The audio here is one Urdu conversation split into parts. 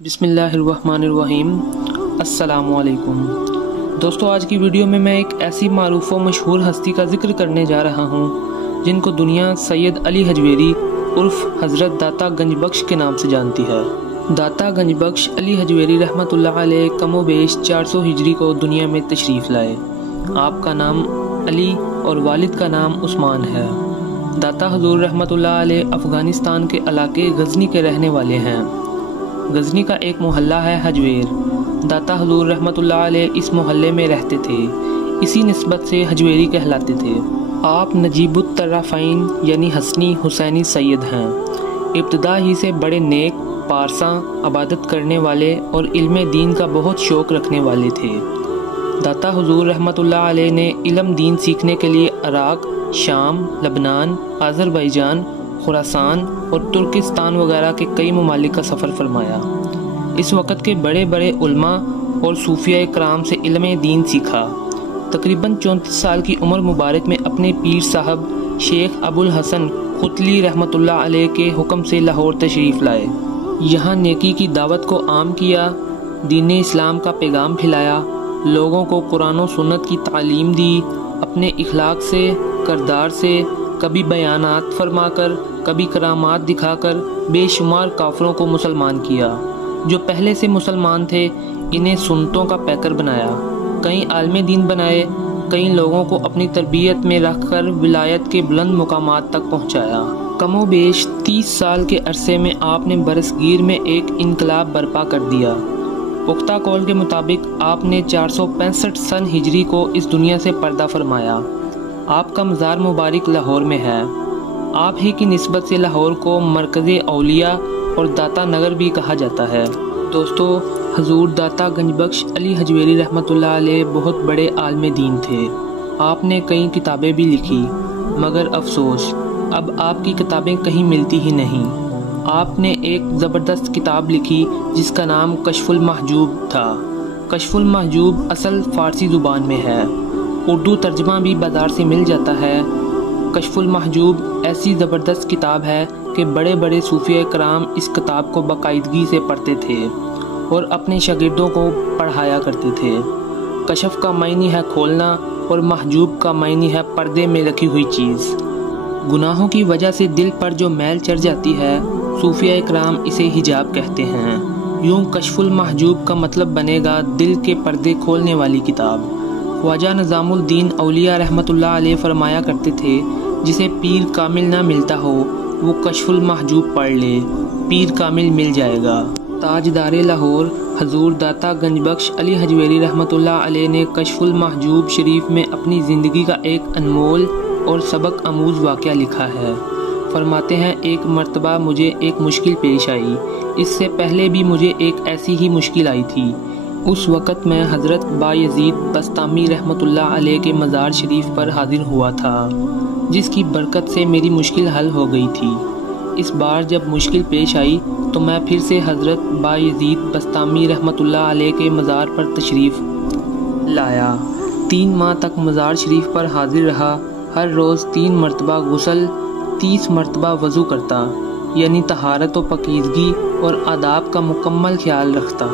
بسم اللہ الرحمن الرحیم۔ السلام علیکم دوستو، آج کی ویڈیو میں ایک ایسی معروف و مشہور ہستی کا ذکر کرنے جا رہا ہوں جن کو دنیا سید علی حجویری عرف حضرت داتا گنج بخش کے نام سے جانتی ہے۔ داتا گنج بخش علی حجویری رحمۃ اللہ علیہ کم و بیش 400 ہجری کو دنیا میں تشریف لائے۔ آپ کا نام علی اور والد کا نام عثمان ہے۔ داتا حضور رحمۃ اللہ علیہ افغانستان کے علاقے غزنی کے رہنے والے ہیں۔ غزنی کا ایک محلہ ہے حجویر۔ داتا حضور رحمۃ اللہ علیہ اس محلے میں رہتے تھے، اسی نسبت سے حجویری کہلاتے تھے۔ آپ نجیب الطرفین یعنی حسنی حسینی سید ہیں۔ ابتدا ہی سے بڑے نیک، پارساں، عبادت کرنے والے اور علم دین کا بہت شوق رکھنے والے تھے۔ داتا حضور رحمۃ اللہ علیہ نے علم دین سیکھنے کے لیے عراق، شام، لبنان، آذربائیجان، خراسان اور ترکستان وغیرہ کے کئی ممالک کا سفر فرمایا۔ اس وقت کے بڑے بڑے علماء اور صوفیاء کرام سے علم دین سیکھا۔ تقریباً 34 سال کی عمر مبارک میں اپنے پیر صاحب شیخ ابو الحسن ختلی رحمۃ اللہ علیہ کے حکم سے لاہور تشریف لائے۔ یہاں نیکی کی دعوت کو عام کیا، دین اسلام کا پیغام پھیلایا، لوگوں کو قرآن و سنت کی تعلیم دی۔ اپنے اخلاق سے، کردار سے، کبھی بیانات فرما کر، کبھی کرامات دکھا کر بے شمار کافروں کو مسلمان کیا۔ جو پہلے سے مسلمان تھے انہیں سنتوں کا پیکر بنایا، کئی عالم دین بنائے، کئی لوگوں کو اپنی تربیت میں رکھ کر ولایت کے بلند مقامات تک پہنچایا۔ کم و بیش 30 سال کے عرصے میں آپ نے برصغیر میں ایک انقلاب برپا کر دیا۔ پختہ قول کے مطابق آپ نے 465 سن ہجری کو اس دنیا سے پردہ فرمایا۔ آپ کا مزار مبارک لاہور میں ہے۔ آپ ہی کی نسبت سے لاہور کو مرکز اولیاء اور داتا نگر بھی کہا جاتا ہے۔ دوستو، حضور داتا گنج بخش علی حجویری رحمۃ اللہ علیہ بہت بڑے عالم دین تھے۔ آپ نے کئی کتابیں بھی لکھی، مگر افسوس اب آپ کی کتابیں کہیں ملتی ہی نہیں۔ آپ نے ایک زبردست کتاب لکھی جس کا نام کشف المحجوب تھا۔ کشف المحجوب اصل فارسی زبان میں ہے، اردو ترجمہ بھی بازار سے مل جاتا ہے۔ کشف المحجوب ایسی زبردست کتاب ہے کہ بڑے بڑے صوفیاء کرام اس کتاب کو باقاعدگی سے پڑھتے تھے اور اپنے شاگردوں کو پڑھایا کرتے تھے۔ کشف کا معنی ہے کھولنا اور محجوب کا معنی ہے پردے میں رکھی ہوئی چیز۔ گناہوں کی وجہ سے دل پر جو میل چڑھ جاتی ہے، صوفیاء کرام اسے حجاب کہتے ہیں۔ یوں کشف المحجوب کا مطلب بنے گا دل کے پردے کھولنے والی کتاب۔ خواجہ نظام الدین اولیاء رحمۃ اللہ علیہ فرمایا کرتے تھے، جسے پیر کامل نہ ملتا ہو وہ کشف المحجوب پڑھ لے، پیر کامل مل جائے گا۔ تاجدار لاہور حضور داتا گنج بخش علی حجویری رحمۃ اللہ علیہ نے کشف المحجوب شریف میں اپنی زندگی کا ایک انمول اور سبق آموز واقعہ لکھا ہے۔ فرماتے ہیں، ایک مرتبہ مجھے ایک مشکل پیش آئی۔ اس سے پہلے بھی مجھے ایک ایسی ہی مشکل آئی تھی۔ اس وقت میں حضرت بایزید بسطامی رحمۃ اللہ علیہ کے مزار شریف پر حاضر ہوا تھا، جس کی برکت سے میری مشکل حل ہو گئی تھی۔ اس بار جب مشکل پیش آئی تو میں پھر سے حضرت بایزید بسطامی رحمۃ اللہ علیہ کے مزار پر تشریف لایا۔ 3 ماہ تک مزار شریف پر حاضر رہا۔ ہر روز 3 مرتبہ غسل، 30 مرتبہ وضو کرتا، یعنی طہارت و پاکیزگی اور آداب کا مکمل خیال رکھتا،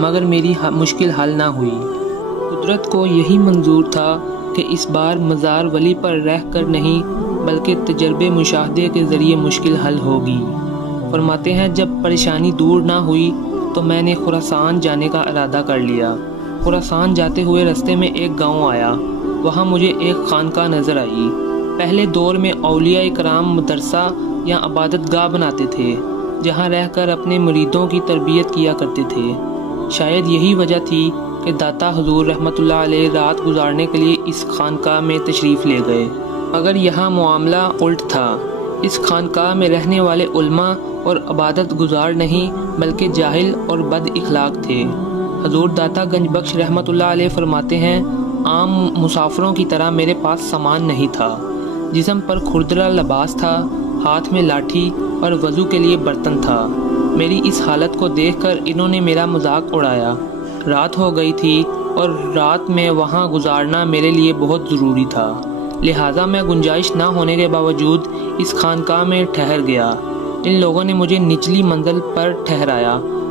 مگر میری مشکل حل نہ ہوئی۔ قدرت کو یہی منظور تھا کہ اس بار مزار ولی پر رہ کر نہیں بلکہ تجربے مشاہدے کے ذریعے مشکل حل ہوگی۔ فرماتے ہیں، جب پریشانی دور نہ ہوئی تو میں نے خراسان جانے کا ارادہ کر لیا۔ خراسان جاتے ہوئے رستے میں ایک گاؤں آیا، وہاں مجھے ایک خانقاہ نظر آئی۔ پہلے دور میں اولیاء کرام مدرسہ یا عبادت گاہ بناتے تھے، جہاں رہ کر اپنے مریدوں کی تربیت کیا کرتے تھے۔ شاید یہی وجہ تھی کہ داتا حضور رحمۃ اللہ علیہ رات گزارنے کے لیے اس خانقاہ میں تشریف لے گئے، مگر یہاں معاملہ الٹ تھا۔ اس خانقاہ میں رہنے والے علماء اور عبادت گزار نہیں بلکہ جاہل اور بد اخلاق تھے۔ حضور داتا گنج بخش رحمۃ اللہ علیہ فرماتے ہیں، عام مسافروں کی طرح میرے پاس سامان نہیں تھا۔ جسم پر کھردرا لباس تھا، ہاتھ میں لاٹھی اور وضو کے لیے برتن تھا۔ میری اس حالت کو دیکھ کر انہوں نے میرا مذاق اڑایا۔ رات ہو گئی تھی اور رات میں وہاں گزارنا میرے لیے بہت ضروری تھا، لہٰذا میں گنجائش نہ ہونے کے باوجود اس خانقاہ میں ٹھہر گیا۔ ان لوگوں نے مجھے نچلی منزل پر ٹھہرایا